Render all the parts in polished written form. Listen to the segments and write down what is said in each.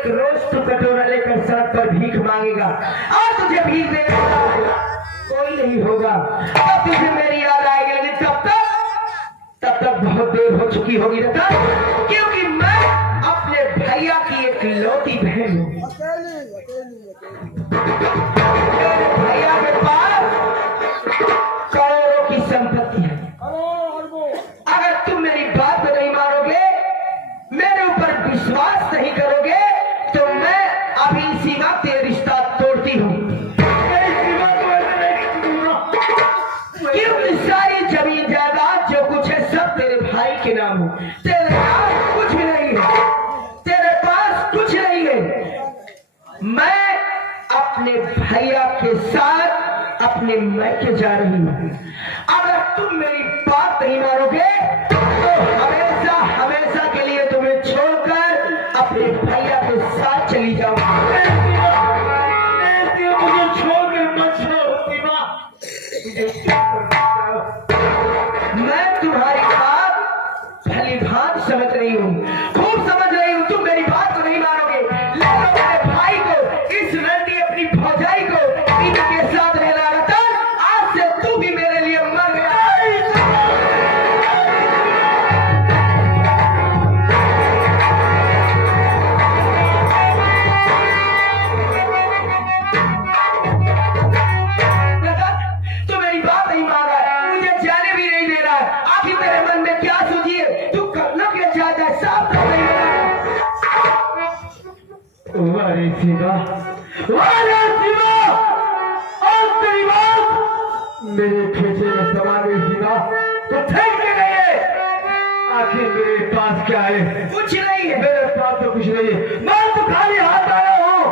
एक रोज तू कटोरा लेकर सड़क पर भीख मांगेगा और तुझे भीख देने वाला कोई नहीं होगा। तब तुझे मेरी याद आएगी, लेकिन तब तक बहुत देर हो चुकी होगी रतन, क्योंकि मैं अपने भैया की एक लौती बहन हूँ। भैया के पास करोड़ों की संपत्ति है। अगर तुम मेरी बात को नहीं मानोगे, मेरे ऊपर विश्वास नहीं करोगे, तो मैं अभी इसी वक्त ये रिश्ता तोड़ती हूँ। क्योंकि सारी जमीन जायदाद जो कुछ है सब तेरे भाई के नाम हो। तेरे पास कुछ भी नहीं है, तेरे पास कुछ नहीं है। मैं अपने भैया के साथ अपने मैके जा रही हूँ। अगर तुम मेरी बात नहीं मानोगे तो हमेशा हमेशा के लिए तुम्हें छोड़कर अपने भैया के साथ चली जाऊंगी। मुझे छोड़कर मत छोड़ो, मैं तुम्हारी बात भली भांति समझ रही हूँ, खूब समझ रही हूँ। तुम मेरी बात को नहीं मानोगे, लेकिन अपने भाई को, इस रंडी अपनी भौजाई को इनके साथ रहना रतन, आज से तू भी मेरे लिए मर गया। तू मेरी बात नहीं मान रहा है, मुझे जाने भी नहीं दे रहा है। आखिर तेरे मन में क्या सूझी है? तू करना क्या चाहता है? साफ कर नहीं रहा। अरे शिवा, अरे शिवा, और तेरी बात मेरे खेचे में समा गई। शिवा तो ठीक के नहीं है। आखिर मेरे पास क्या है? कुछ नहीं है। मेरे पास तो कुछ नहीं है। मैं तो खाली हाथ आया हूँ।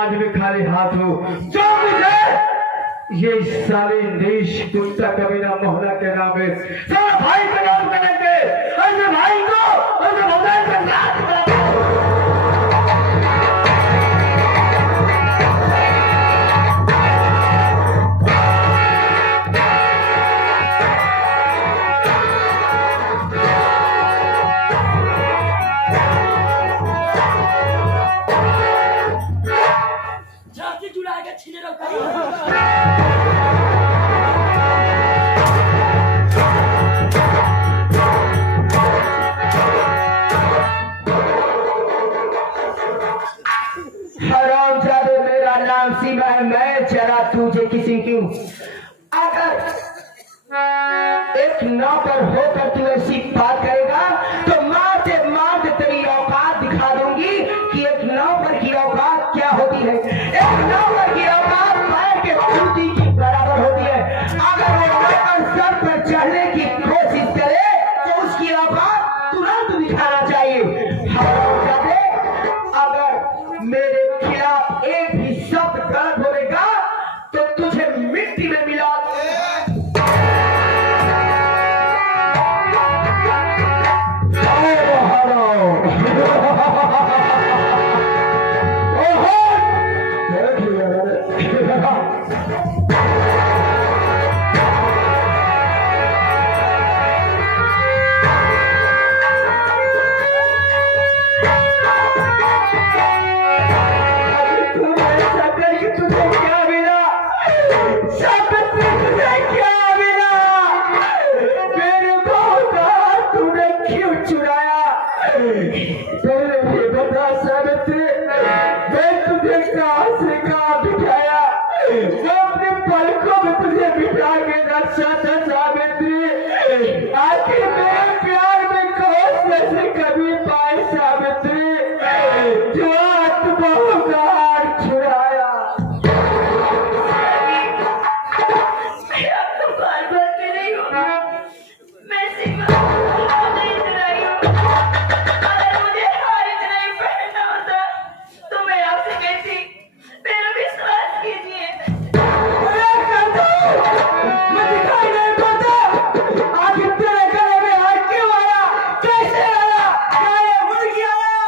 आज मैं खाली हाथ हूँ। जो मुझे ये सारे देश कुत्ता कबीला मोहल्ला के नाम है, सारा भाई का नाम करेंगे। ऐसे भाई को ऐसे भगवान का साथ झांसी जुड़ाएगा छिने रखा। हरामजादे, मेरा नाम सीमा है, मैं जरा तुझे किसी क्यों? अगर एक नौकर होकर तू ऐसी बात करेगा तो मारते मारते तेरी औकात दिखा दूंगी कि एक नौकर की औकात क्या होती है। एक नौकर की औकात पैर के जूती की बराबर होती है। अगर वो नौकर सर पर चढ़ने की कोशिश करे तो उसकी औकात तुरंत दिखाना चाहिए। हरामजादे, अगर मेरे खिलाफ एक भी शब्द गलत बोलेगा तो तुझे मिट्टी में मिला आखिर मेरे प्यार में कौन नजर कभी पाई सावित्री, जो आत्माओं का हार छुड़ाया। अब तो बार बार के नहीं होगा। मैं सीमा नहीं चुराई हूँ। अगर मुझे हार इतना ही पहनना होता तो मैं आपसे कहती, मेरा विश्वास कीजिए। मैं दिखाई नहीं पड़ता। आखिर तेरे गले में हार क्यों आया? कैसे आया? क्या ये मुर्गी आया?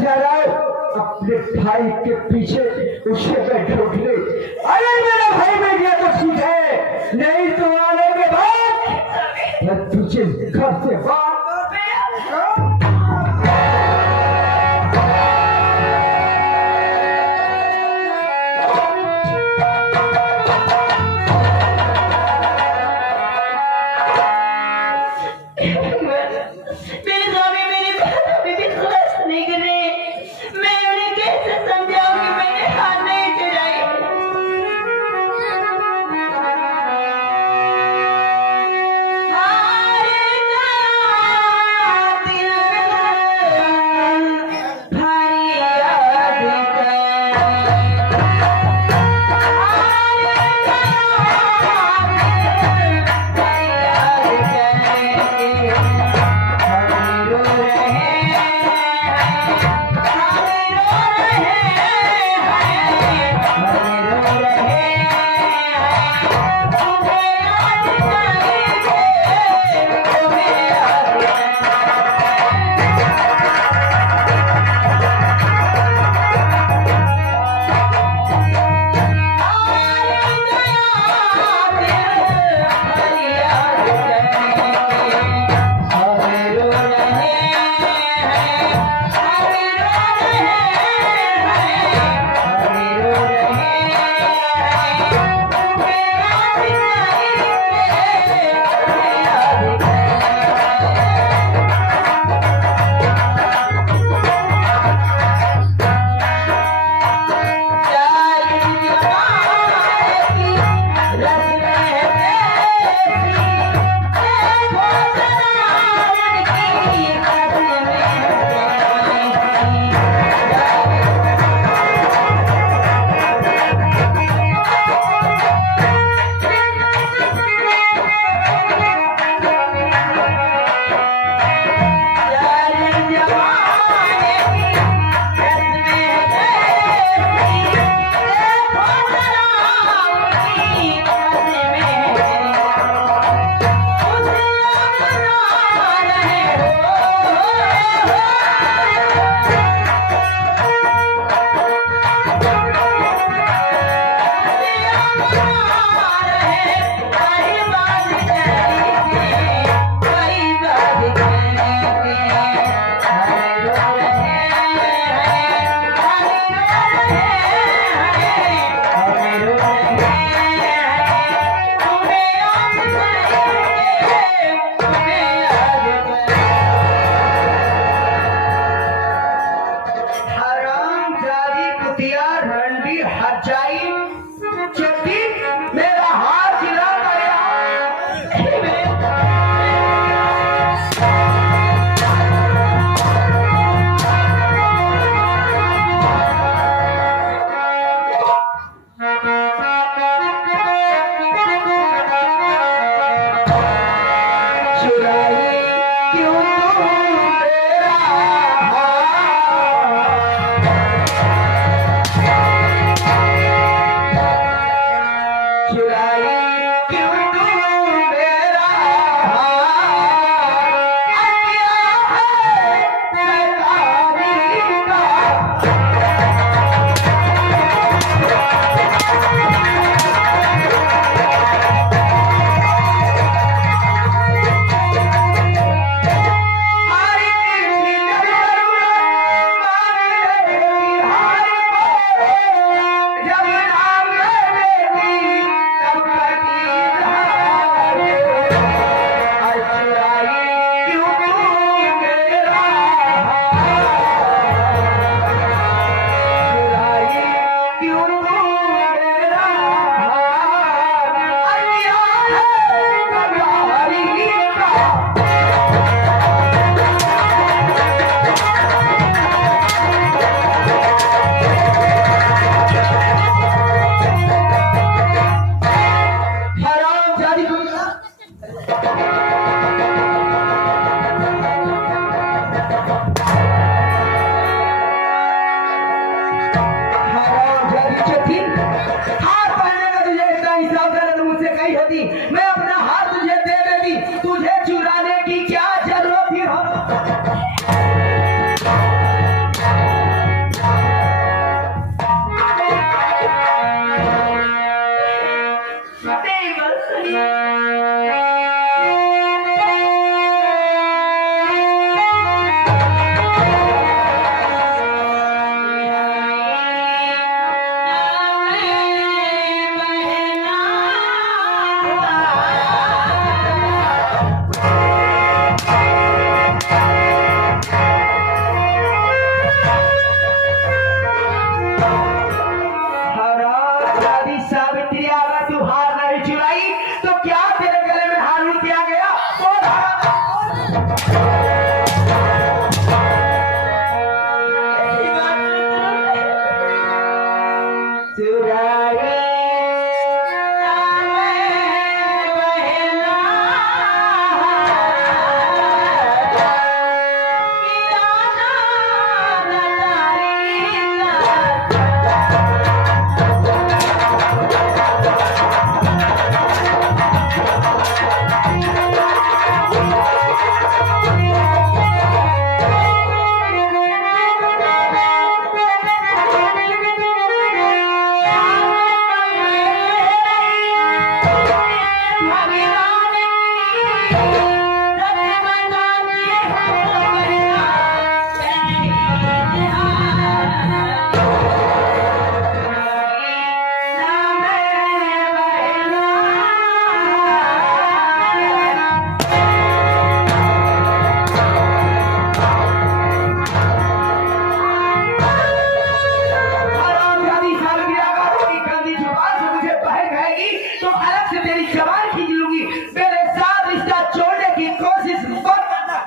अपने भाई के पीछे उसे मैं ढूंढने। अरे मेरा भाई मिल गया तो ठीक है, नहीं तो आने के बाद मैं तुझे घर से बाहर हार देती, मैं अपना हाथ तुझे दे देती, तुझे चुराने की क्या जरूरत थी तेरी बात सुनी। सावित्री, अगर तू हार नहीं चुराई तो क्या तेरे गले में हार उड़ के आ गया? बोल चुराई तो अलग से तेरी जवान खींच लूंगी। मेरे साथ रिश्ता जोड़ने की कोशिश मत करना।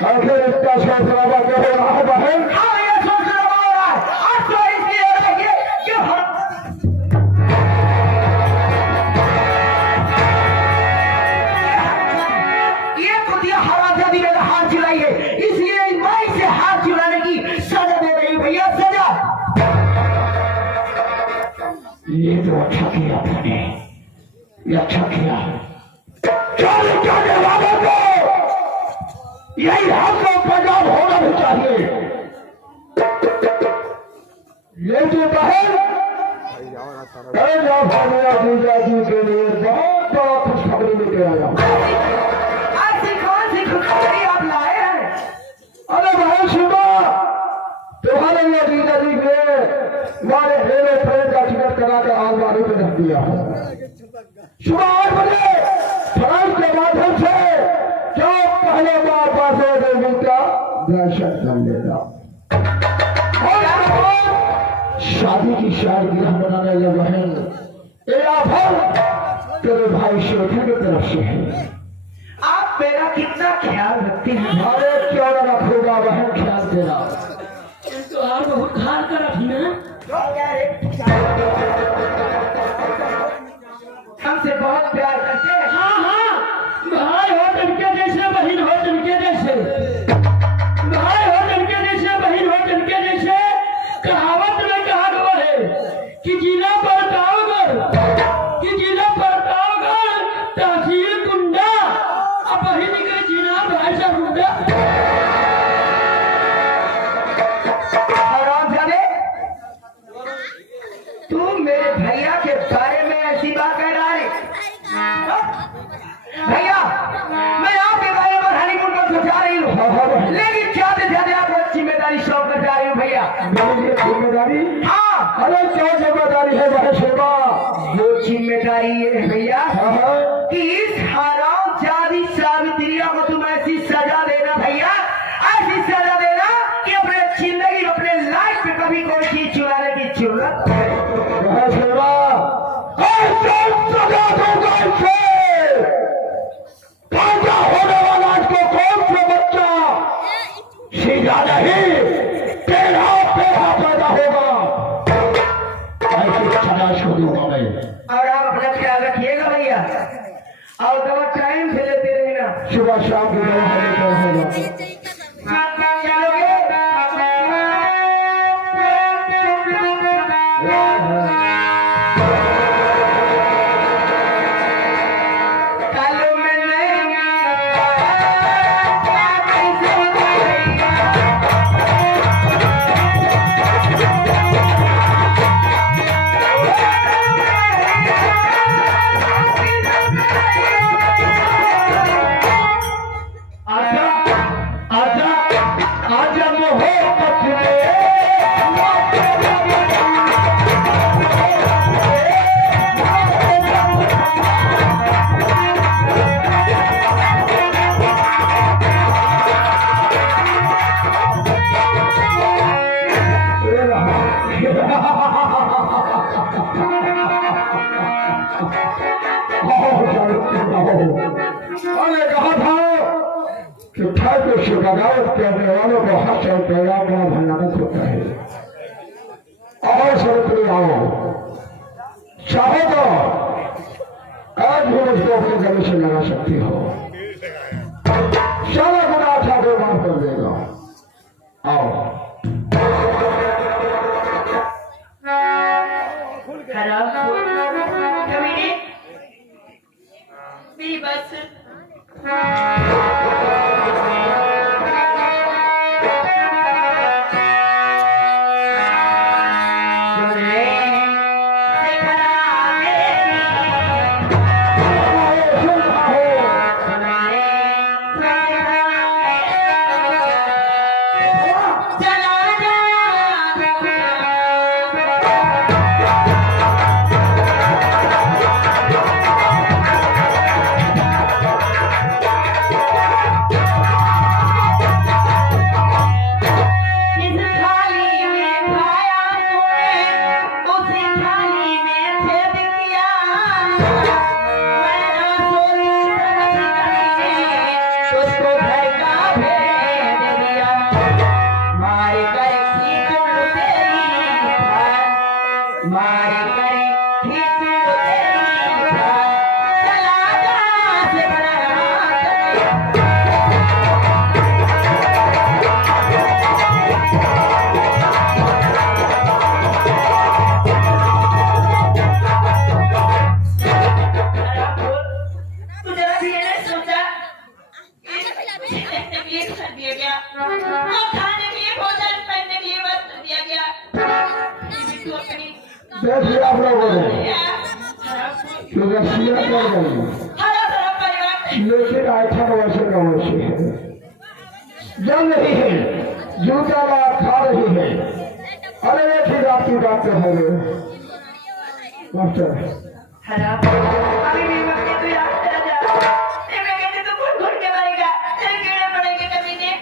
आखिर इसका सोच रहा क्या हो रहा है बहन? हाँ, ये सोच रहा हो रहा है। आज तो इसलिए ये तो दिया हरामजादी मेरा हाथ चुराई है, इसलिए मैं इसे हाथ चुराने की सजा दे रही हूँ भैया, सजा। ये तो अच्छा किया तुमने, ये अच्छा किया। चल जाने वालों को यही हक और पंजाब होना भी चाहिए। ये जो बहन जीजा जी के लिए बहुत बड़ा खुशखबरी लेके आया। ऐसी कौन सी खुशखबरी आप लाए हैं? अरे बहन सुबह तुम्हारे लिए जीजा जी ने हमारे रेलवे ट्रेन का टिकट करा कर आलमारी में रख दिया है। सुबह 8 बजे फ्लाइट के माध्यम से जो पहले बार पास देवी का दर्शन कर लेगा और शादी की शायगिरह बनाने लगे हैं। ये आफर तेरे भाई शेखर की तरफ से है। आप मेरा कितना ख्याल रखते हैं? अरे क्यों न रखूंगा बहन ख्याल तेरा, तो आप बहुत ख्याल कर रखी ना। हमसे बहुत प्यार करते हैं। हाँ हाँ, भाई हो तुमके जैसे, बहन हो तुमके बहिनी के जीना ऐसा रुपया हरामजादे, तू मेरे भैया के बारे में ऐसी बात कह रहा है? भैया, मैं आपके बारे में हनीमून पर सोचा रही हूँ, लेकिन ज्यादा से ज्यादा आपको जिम्मेदारी सौंप कर जा रही हूँ भैया। मेरी ये जिम्मेदारी? हाँ। अरे क्या जिम्मेदारी है वह सेवा? वो जिम्मेदारी ये है भैया कि इस हरामजादी सावित्रिया को तुम ऐसी सजा देना भैया, ऐसी सजा देना कि अपने जिंदगी में, अपने लाइफ में कभी कोई चीज चुराने की जरूरत वह सेवा ऐसे सजा दूंगा इसे। पैदा होने वाला इसको कौन सा बच्चा सीधा नहीं टेढ़ा पेढ़ा पैदा होगा, ऐसी सजा इसको दूंगा मैं। और आप अपना ख्याल रखिएगा भैया, और दवा टाइम से लेते रहना। सुबह शाम की दवा होगा। चलोगे? कालो में नहीं आजा आजा आजा मोहब्बत में मैंने कहा था कि ठाकुर से बगावत करने वालों को हर साल पैगाम बड़ा भयानक होता है। और सरपरी आओ, चाहो तो आज भी मुझको अपने गले से लगा सकती हो, सारा गुना ठाकुर माफ कर देगा। आओ कमीने, मेरी बात सुन। देखिए आप लोगों ने कि रसिया कर गई, लेकिन ऐसा वैसे न वैसे है, जल रही है, जूता खा रही है। अरे एक ही रात की बात कर रहे मास्टर। अभी भी मम्मी तू याद चला जा, मैं कहती तू घुट घुट के मरेगा, तेरे कीड़े पड़ेंगे कमीने।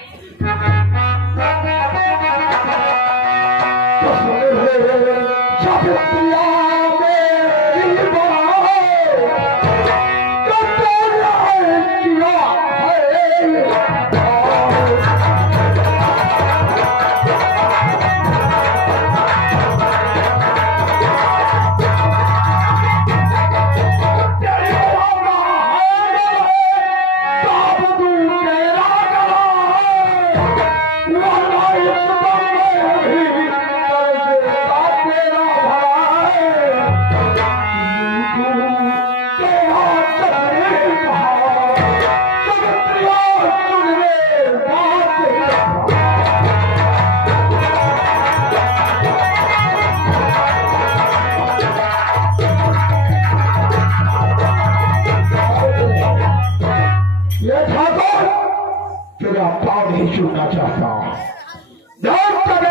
तेरा पाँव नहीं छूना चाहता।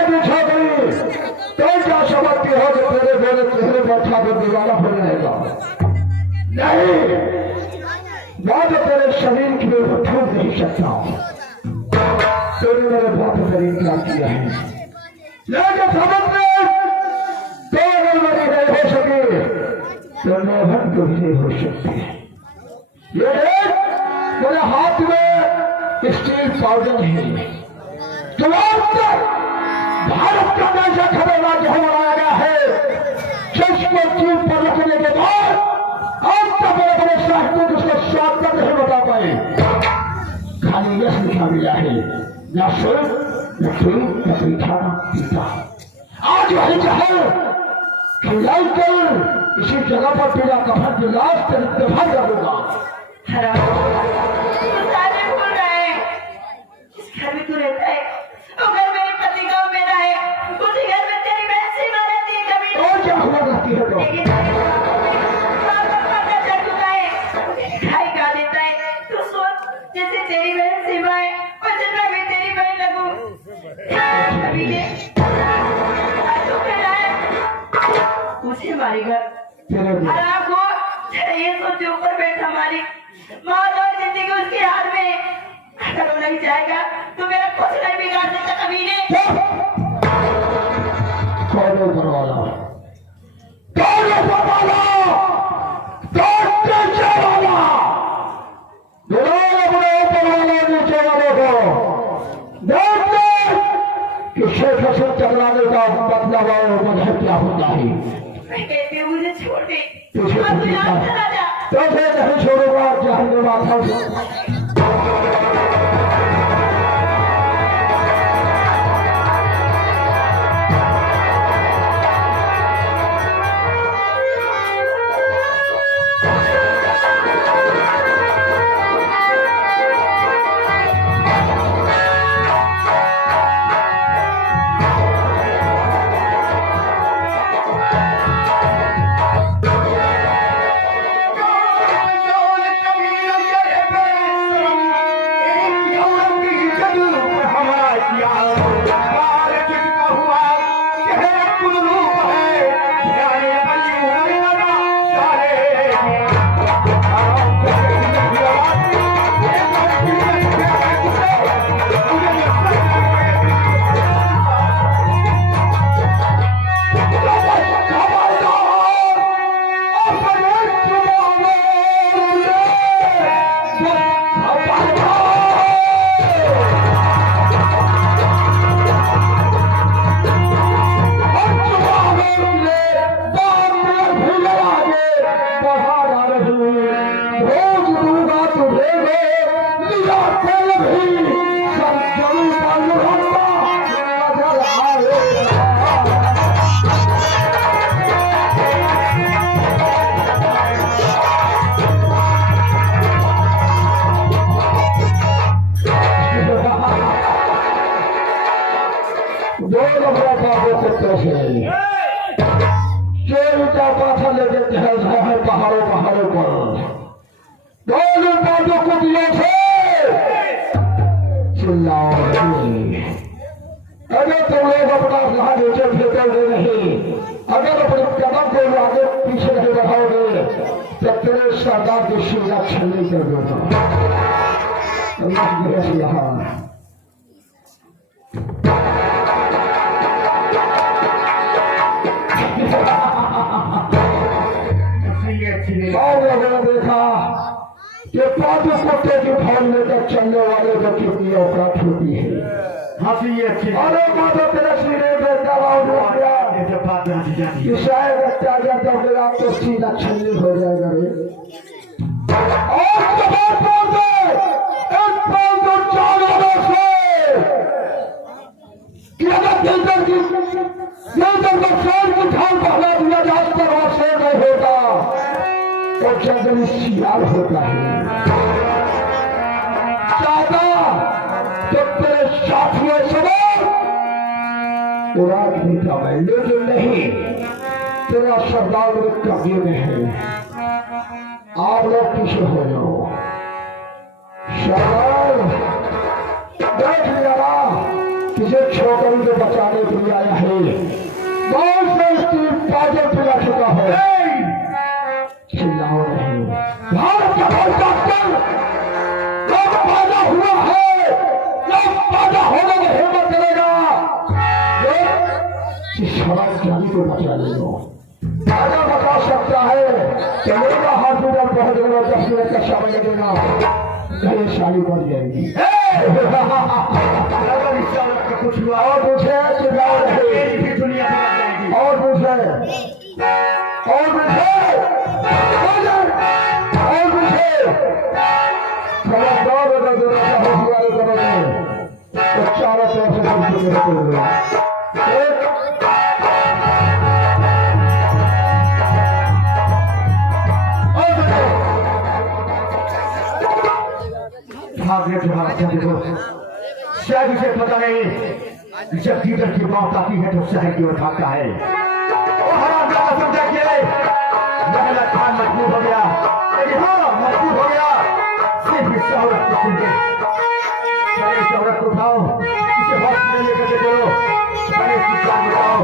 पीछा गई तो क्या समझती हो कि तेरे बैठा तो दीवाना हो जाएगा? नहीं, मैं तो तेरे शरीर की ओर ठूक नहीं सकता। तेरे मेरे बहुत मेरी इंतजार किया है, लेकिन समझ में तो अगर मेरी नहीं हो सके तो मोहन को भी नहीं हो सकती। ये मेरे हाथ में स्टील पाउडर है। तो भारत का नशा खबरना जो बनाया गया है, जिसको चीन पर रखने के बाद आज तक बड़े बड़े शासकों उसको स्वाद तक नहीं बता पाए। खाली यश लिखा मिला है, न सुर न सुर न पीठा न पीता। आज वही चाहे खिलाई कर इसी जगह पर पीला कफन के लाश का इस्तेमाल करूंगा। भूल रहे जिस घर में तू रहता है वो घर मेरे पति का मेरा है। उसी घर में तेरी बहन सीमा रहती है। कभी और क्या हुआ रहती है तो खाई खा देता है। तू सोच जैसे तेरी बहन सीमा है वैसे मैं भी तेरी बहन लगूं। कभी ने मुझे मारेगा। आराम को ये सोच ऊपर बैठा मारी मौत और जिंदगी उसके हाथ में। अगर वो नहीं जाएगा तो मेरा कुछ नहीं बिगाड़ सकता। कभी ने कौन ऊपर वाला? चकराने का मतलब क्या होता है? मैं कहती हूँ मुझे छोड़ दे। तो फिर नहीं छोड़ूंगा। जहाँ माथा पहाड़ों पहाड़ों पर दोनों बातों को दिया चिल्लाओ। अगर तुम लोग अपना यहाँ नीचे फेंकोगे नहीं, अगर अपने कदम को आगे पीछे नहीं बढ़ाओगे तो तेरे सरदार की शिला छलनी कर देगा। यहाँ और लोगों ने देखा कि पांचों कुत्ते की फौज लेकर चलने वाले को कितनी औकात होती है। हंसी अच्छी अरे माधो तेरा सीने में दबाव हो गया, शायद अत्याचार तो फिर आपको सीधा छलनी हो जाएगा रे। और तो जंगली शियाल होता है। चाहता तो तेरे साथियों सवार उड़ा देता मैं, लेकिन नहीं, तेरा सरदार मेरे कब्जे में है। आप लोग पीछे हो जाओ। सरदार छोकरी को बचाने के लिए आया है। बहुत से उसकी पाजर पिला चुका है। चिल्लाओ नहीं। भारत का कोई डॉक्टर जब पैदा हुआ है, जब पैदा होने में हिम्मत करेगा इस हमारे जानी को बचा ले लो। राजा बता सकता है चलेगा हॉस्पिटल पहुंच गया 10 मिनट का समय लगेगा, ये शादी बन जाएगी। कुछ हुआ और पूछे चिल्लाओ नहीं। दुनिया और पूछे और पूछे और पूछे समझदार अगर होशियारी करोगे तो चारों तरफ से तुम्हारा देखो शायद उसे पता नहीं जब लीडर की मौत आती है तो शहर की ओर भागता है। समझा कि महिला खान मजबूर हो गया, मजबूर हो गया सिर्फ इस औरत को सुन के। इस औरत को उठाओ, इसे हॉस्पिटल लेकर के चलो, पहले इसकी जान बचाओ।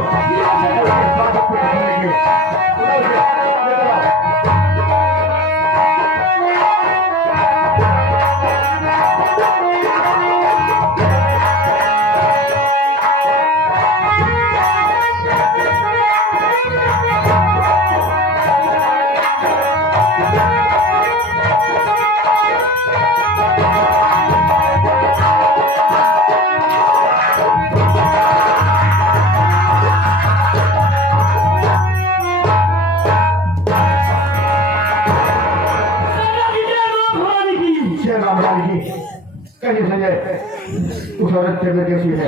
उस औरत की तबीयत कैसी है?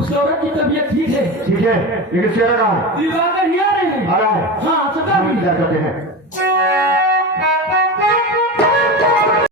उस औरत की तबीयत ठीक है। ठीक है, लेकिन चेहरा कहाँ है? विवाह कर आ रहे हैं। आ रहा है। हाँ, हम इंतजार करते हैं।